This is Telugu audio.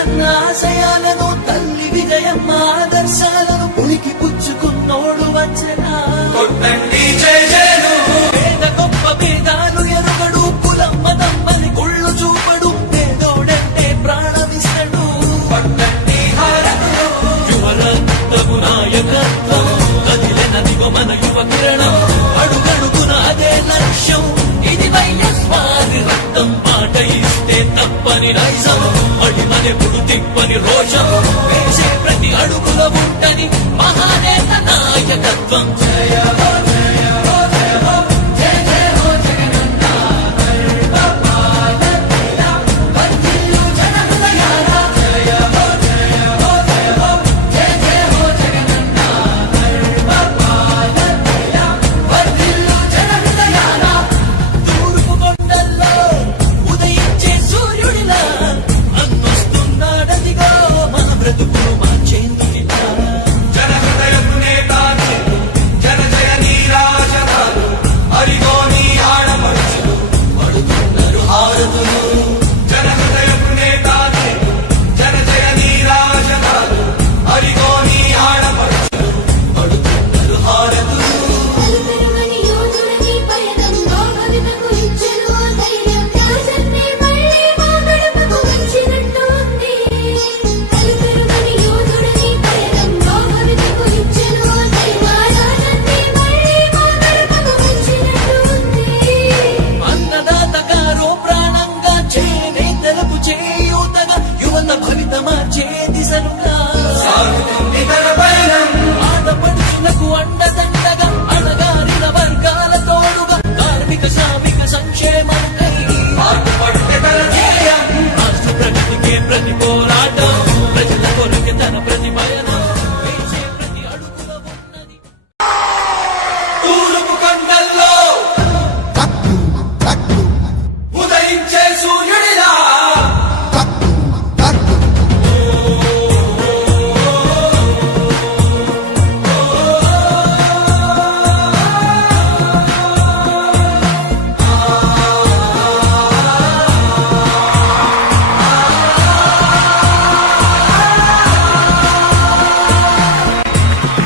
ఆశయాలను తల్లి విజయమ్మ ఆదర్శాలను పులికి పుచ్చుకున్నోడు వచ్చనా కొట్టండి జై జయలు. పేద గొప్ప భేదాలు ఎరుగడు కులమ్మ తమ్మని కుళ్ళు చూపడు పేదోడంటే ప్రాణమిస్తడు. కొట్టండి హారతులు యువరక్తము నాయకత్వం కదిలినదిగో మన యువ కిరణం. అడుగడుగున అదే లక్ష్యం. ఇది వైఎస్వారి రక్తం మాట ఇస్తే తప్పని నైజం. అడిమనెప్పుడు తిప్పని రోజం వేసే ప్రతి అడుగుల ఉంటని మహానేత నాయకత్వం.